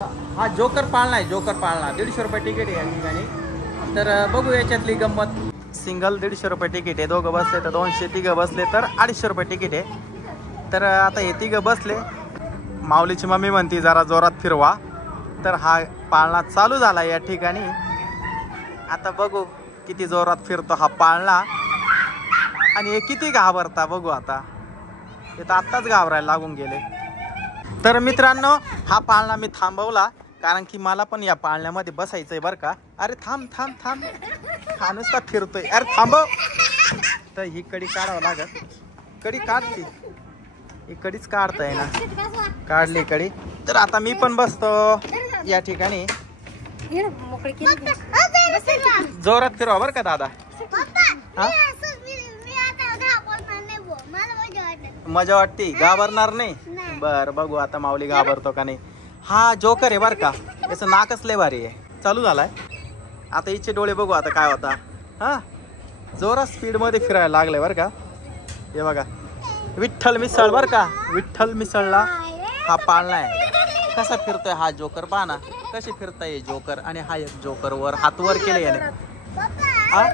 हा जोकर पाळणा आहे, जोकर पाळणा 150 रुपये तिकीट आहे या ठिकाणी. तर बघू याच्यातली गंमत. सिंगल 150 रुपये तिकीट आहे, दोघं बसले तर 200, तिघं बसले तर 250 रुपये तिकीट आहे. तर आता हे तिघं बसले. माऊलीची मम्मी म्हणती जरा जोरात फिरवा. तर हा पाळणा चालू झाला या ठिकाणी. आता बघू किती जोरात फिरतो हा पाळणा आणि हे किती घाबरता बघू. आता ते तर आत्ताच घाबरायला लागून गेले. तर मित्रांनो हा पाळणा मी थांबवला कारण की मला पण या पाळण्यामध्ये बसायचंय बरं का. अरे थांब थांब थांब, हा नुसता फिरतोय. अरे थांबव. तर ही कडी काढावं लागत. कडी काढली, ही कडीच काढताय ना. काढली कडी. तर आता मी पण बसतो या ठिकाणी. जोरात फिरवा बरं का दादा. हा मजा वाटते, घाबरणार नाही. बर बघू आता माऊली घाबरतो का नाही. हा जोकर आहे बर का, याचं नाकच लय भारी आहे. चालू झालाय आता. हिचे डोळे बघू आता काय होता. हा जोरात स्पीड मध्ये फिरायला लागले बर का. हे बघा विठ्ठल मिसळ बर का, विठ्ठल मिसळला हा पाळणा आहे. कसा फिरतोय हा जोकर, पहा ना कशी फिरताय जोकर. आणि हा एक जोकर वर हात वर केले याने. हा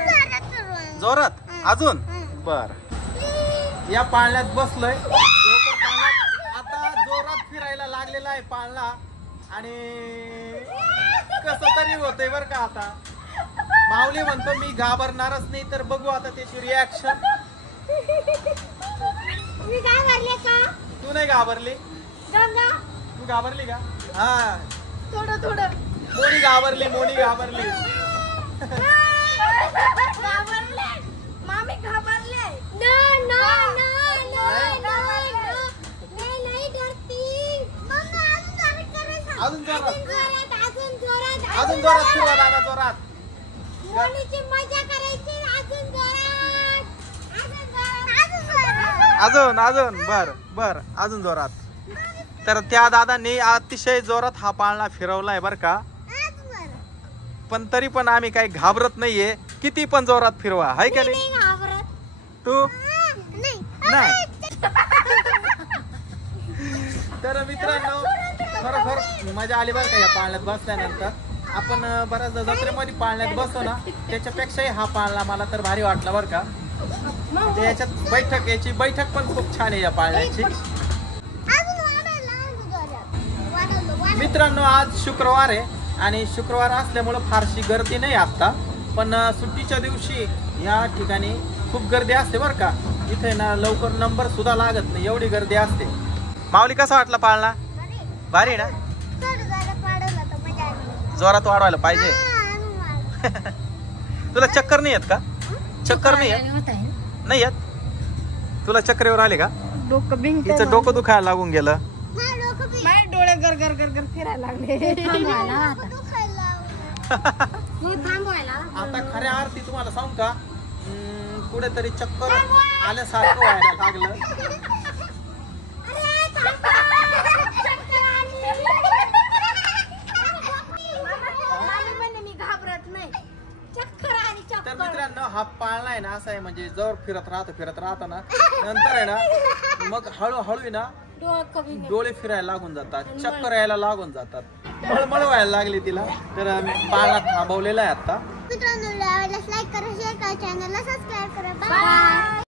जोरात अजून. बर या पाळण्यात बसलोय. आता जोरात फिरायला लागलेला आहे पाळणा आणि कस तरी होतंय बर का. आता माऊली म्हणतो मी घाबरणारच नाही. तर बघू आता त्याची रिॲक्शन. तू नाही घाबरली? तू घाबरली का? हा थोडं थोडं. मोनी घाबरली, मोनी घाबरली. मामी घाबरले. अजून जोरात, अजून जोरात फिरवा दादा, जोरात. अजून अजून बर बर अजून जोरात. तर त्या दादांनी अतिशय जोरात हा पाळणा फिरवलाय बर का. पण तरी पण आम्ही काही घाबरत नाहीये, किती पण जोरात फिरवा. हाय का नाही तू? नाही. तर मित्रांनो खरोखर मजा आली बरं का या पाळण्यात बसल्यानंतर. आपण बऱ्याचदा जत्रेमध्ये पाळण्यात बसतो ना, त्याच्यापेक्षाही हा पाळणा मला तर भारी वाटला बरं का. म्हणजे याच्यात बैठक, याची बैठक पण खूप छान आहे या पाळण्याची. मित्रांनो आज शुक्रवार आहे आणि शुक्रवार असल्यामुळं फारशी गर्दी नाही आता. पण सुट्टीच्या दिवशी या ठिकाणी खूप गर्दी असते बरं का. इथे ना लवकर नंबर सुद्धा लागत नाही, एवढी गर्दी असते. माऊली कसा वाटला पाळणा? भारी ना. जोरात वाढवायला पाहिजे. तुला चक्कर नाही येत का? चक्कर नाही येत? नाही येत तुला? चक्करेवर आले का? हिचं डोकं दुखायला लागून गेलं. डोळे गर गर गर गर फिरायला लागले. आता खऱ्या अर्थी तुम्हाला सांगू का, कुठेतरी चक्कर आल्यासारखं व्हायला लागलं. तर मित्रांनो हा पाळणा आहे ना असा आहे, म्हणजे जर फिरत राहतो ना, नंतर आहे ना मग हळूहळू आहे ना डोळे फिरायला लागून जातात, चक्कर यायला लागून जातात, मळमळ व्हायला लागली तिला. तर पाळणा थांबवलेला आहे आता. मित्रांनो लाईक करा, शेअर करा, चॅनलला सबस्क्राइब करा. बाय.